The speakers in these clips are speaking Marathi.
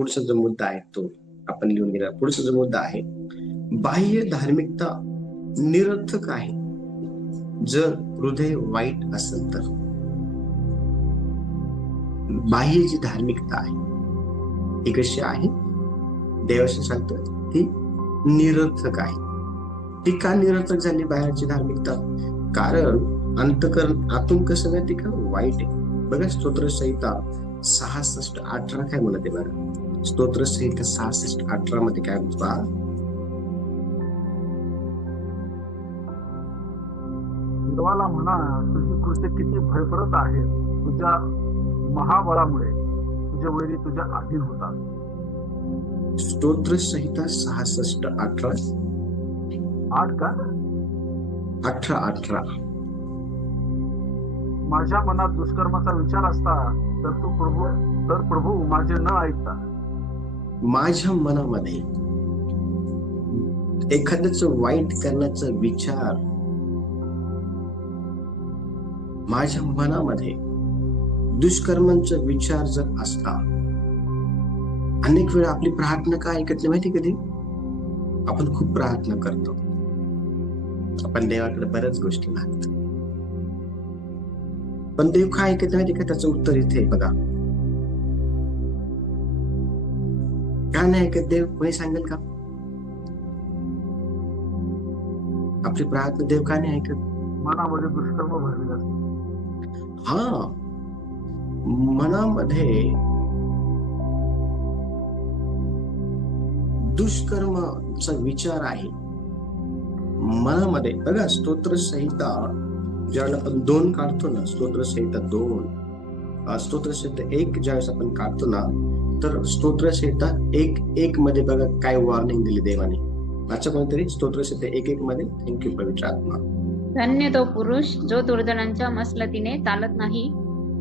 पुढचा जो मुद्दा आहे तो आपण लिहून गेला पुढचा जो मुद्दा आहे बाह्य धार्मिकता निरर्थक आहे. जर हृदय वाईट असेल तर. बाह्य जी धार्मिकता आहे ती कशी आहे? देवाशी सांगतो ती निरर्थक आहे. ती का निरर्थक झाली बाहेरची धार्मिकता? कारण अंतकरण आतून कसं नाही ती का? वाईट आहे. बघा स्तोत्र संहिता सहासष्ट अठरा काय म्हणते बघा स्तोत्र संहिता सहासष्ट अठरा मध्ये काय म्हणतो देवाला म्हणा तुझी कृत्य किती भयप्रद आहे तुझ्या महाबळामुळे तुझे वैरी तुझ्या अधीन होतात स्तोत्र संहिता सहासष्ट अठरा आठ का अठरा अठरा माझ्या मनात दुष्कर्माचा विचार असता तर तू प्रभू तर प्रभू माझे न ऐकता माझ्या मनामध्ये एखाद्याच वाईट करण्याचा विचार माझ्या मनामध्ये दुष्कर्मांचा विचार जर असता अनेक वेळा आपली प्रार्थना काय ऐकत नाही माहिती कधी? आपण खूप प्रार्थना करतो. आपण देवाकडे बऱ्याच गोष्टी मागतो. पण देव काय ऐकत माहिती का? त्याचं उत्तर इथे बघा. का नाही ऐकत देव कोणी सांगेल का? आपली प्रार्थना देव का नाही ऐकत मनामध्ये दुष्कर्म भरलेले हा. मनामध्ये दुष्कर्माचा विचार आहे. मनामध्ये बघा स्तोत्र संहिता ज्यावेळेला आपण दोन काढतो ना स्तोत्र संहिता दोन स्तोत्र संहिता एक ज्यावेळेस आपण काढतो ना तर स्तोत्र संहिता एक एक मध्ये बघा काय वॉर्निंग दिली देवाने. वाचा कोणतरी? स्तोत्र संहिता एक एक मध्ये. थँक्यू पवित्र आत्मा. धन्य तो पुरुष जो दुर्जनांच्या मसलतीने चालत नाही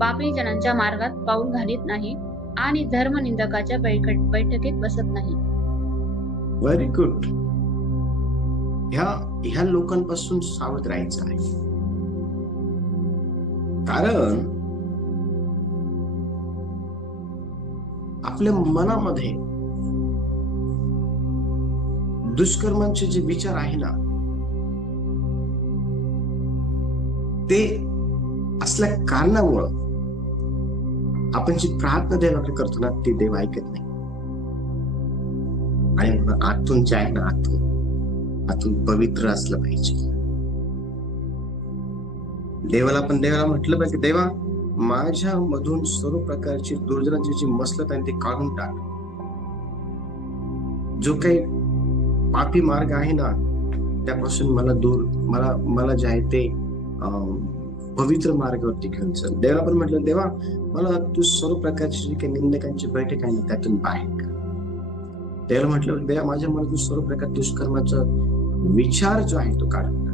पापी जनांच्या मार्गात पाऊल घालीत नाही आणि धर्मनिंदकाच्या बैठक बैठकीत बसत नाही. व्हेरी गुड ह्या ह्या लोकांपासून सावध राहायचं आहे. कारण आपल्या मनामध्ये दुष्कर्मांचे जे विचार आहे ना ते असल्या कारणामुळं आपण जी प्रार्थना देवाकडे करतो ना ती देव ऐकत नाही. आणि म्हणून आतून जे आहे ना आतून आतून पवित्र असलं पाहिजे. देवाला पण देवाला म्हटलं पाहिजे देवा माझ्या मधून सर्व प्रकारची दुर्जनाची जी मसलत आहे ती काढून टाक. जो काही पापी मार्ग आहे ना त्यापासून मला दूर मला मला जे आहे ते पवित्र मार्गावरती घेऊन चल. देवाला पण म्हटलं देवा मला तू सर्व प्रकारची जी काही निंदकांची बैठक आहे ना त्यातून बाहेर कर त्याला म्हटलं देवा माझ्या मनातून सर्व प्रकार दुष्कर्माचा विचार जो आहे तो काढून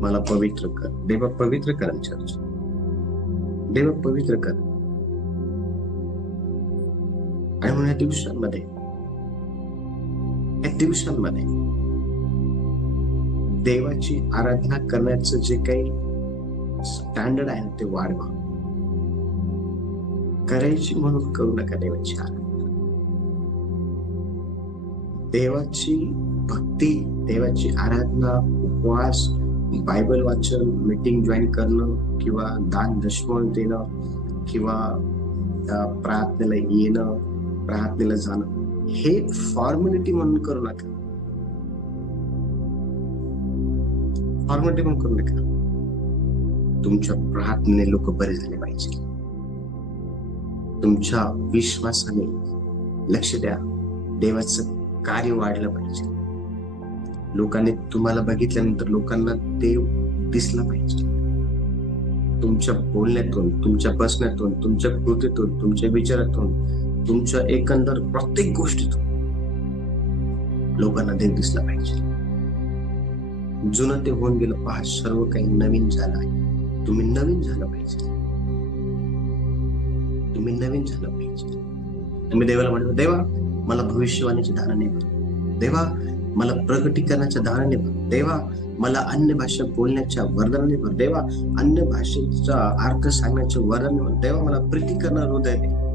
मला पवित्र कर. देवा पवित्र कर चर्च देवा पवित्र कर. आणि म्हणून या दिवसांमध्ये या दिवसांमध्ये देवाची आराधना करण्याचं जे काही स्टँडर्ड आहे ते वाढवा. करायची म्हणून करू नका देवाची आराधना. देवाची भक्ती देवाची आराधना उपवास बायबल वाचन मीटिंग जॉईन करणं किंवा दान दशमन देणं किंवा प्रार्थनेला येणं प्रार्थनेला जाणं हे फॉर्मॅलिटी म्हणून करू नका. फॉर्मॅलिटी म्हणून करू नका. तुमच्या प्रार्थनेने लोक बरे झाले पाहिजे. तुमच्या विश्वासाने लक्ष द्या. देवाचं कार्य वाढलं पाहिजे. लोकांनी तुम्हाला बघितल्यानंतर लोकांना ते दिसलं पाहिजे. तुमच्या बोलण्यातून तुमच्या बसण्यातून तुमच्या कृतीतून तुमच्या विचारातून तुमच्या एकंदर प्रत्येक गोष्टीतून लोकांना देव दिसला पाहिजे. जुनं ते होऊन गेलं पहा सर्व काही नवीन झालं आहे. तुम्ही नवीन झालं पाहिजे. तुम्ही नवीन झालं पाहिजे. तुम्ही देवाला म्हणतो देवा मला भविष्यवाणीची धारणा नाही. देवा मला प्रगटीकरणाच्या धारणे भर देवा मला अन्य भाषा बोलण्याच्या वरदानाने भर देवा अन्य भाषेचा अर्थ सांगण्याच्या वरदाने भर देवा मला प्रीती करणार हृदय दे.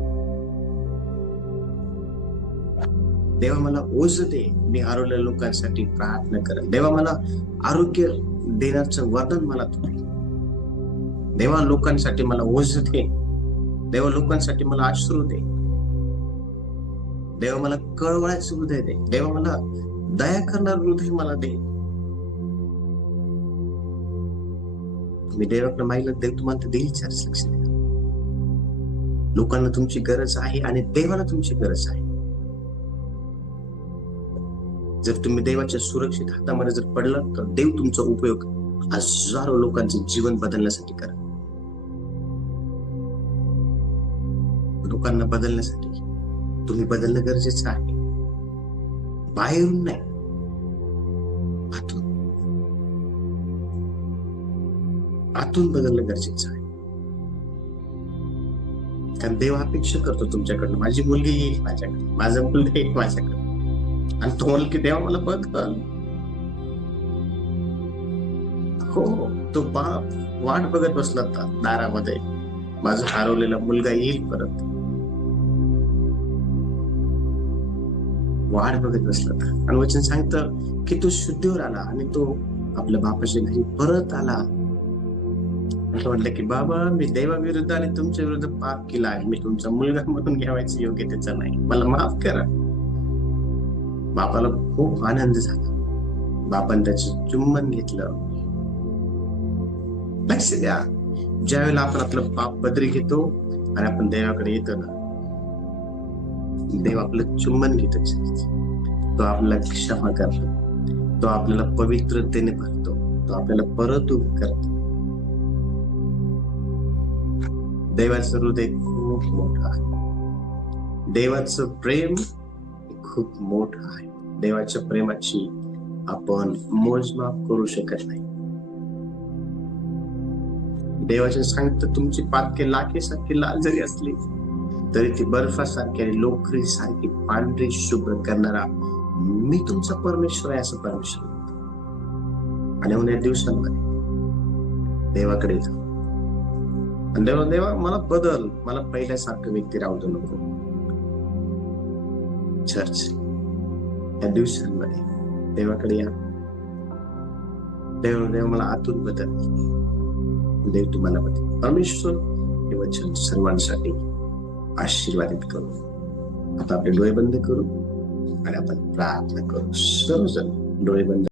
देवा मला ओझ दे. मी हरवलेल्या लोकांसाठी प्रार्थना करेन. देवा मला आरोग्य देण्याचं वरदान मला तू देवा लोकांसाठी मला ओझ दे. देवा लोकांसाठी मला आश्रू दे. देवा मला कळवळायचं हृदय दे. देवा मला दया करणार हृदय मला दे मी देवाकडे मागितलं देव तुम्हाला ते देईल चार लक्ष द्या. लोकांना तुमची गरज आहे आणि देवाला तुमची गरज आहे. जर तुम्ही देवाच्या सुरक्षित हातामध्ये जर पडलं तर देव तुमचा उपयोग हजारो लोकांचे जीवन बदलण्यासाठी करा. लोकांना बदलण्यासाठी. तुम्ही बदलणं गरजेचं आहे. बाहेरून नाही आतून आतून बदलणं गरजेचं आहे कारण देव अपेक्षा करतो तुमच्याकडनं माझी मुलगी येईल माझ्याकडे माझं मुलगा येईल माझ्याकडे आणि तो म्हणल की देवा मला बघल हो तो बाप वाट बघत बसला दारामध्ये माझा हरवलेला मुलगा येईल परत वाट बघत बसला. आणि वचन सांगतं की तो शुद्धीवर आला आणि तो आपल्या बापाच्या घरी परत आला. असं म्हटलं की बाबा मी देवाविरुद्ध आणि तुमच्या विरुद्ध पाप केला आहे. मी तुमचा मुलगा म्हणून घ्यावायचं योग्य त्याचा नाही. मला माफ करा. बापाला खूप आनंद झाला. बापान त्याचं चुंबन घेतलं. लक्ष द्या. ज्यावेळेला आपण आपलं पाप पदरी घेतो आणि आपण देवाकडे येतो ना देव आपलं चुंबन घेत तो आपल्याला क्षमा करतो. तो आपल्याला पवित्रतेने भरतो. तो आपल्याला परत उभं करतो. देवाचं हृदय खूप मोठं आहे. देवाचं प्रेम खूप मोठं आहे. देवाच्या प्रेमाची आपण मोजमाप करू शकत नाही. देवाचे सांगतं तुमची पातके लाखेसारखी लाल जरी असली तरी ती बर्फासारखी आणि लोकरी सारखी पांढरी शुभ्र करणारा मी तुमचा परमेश्वर आहे असं परमेश्वर आणि आणि या दिवसांमध्ये देवाकडे येतो आणि देवा देवा मला बदल मला पहिल्यासारखं व्यक्ती राहू दे नको. चर्च या दिवसांमध्ये देवाकडे या. देव देव मला आतून बदल. देव तुम्हाला बदल. परमेश्वर हे वचन सर्वांसाठी. आशीर्वादित करू. आता आपले डोळे बंद करू आणि आपण प्रार्थना करू. सर्वजण डोळे बंद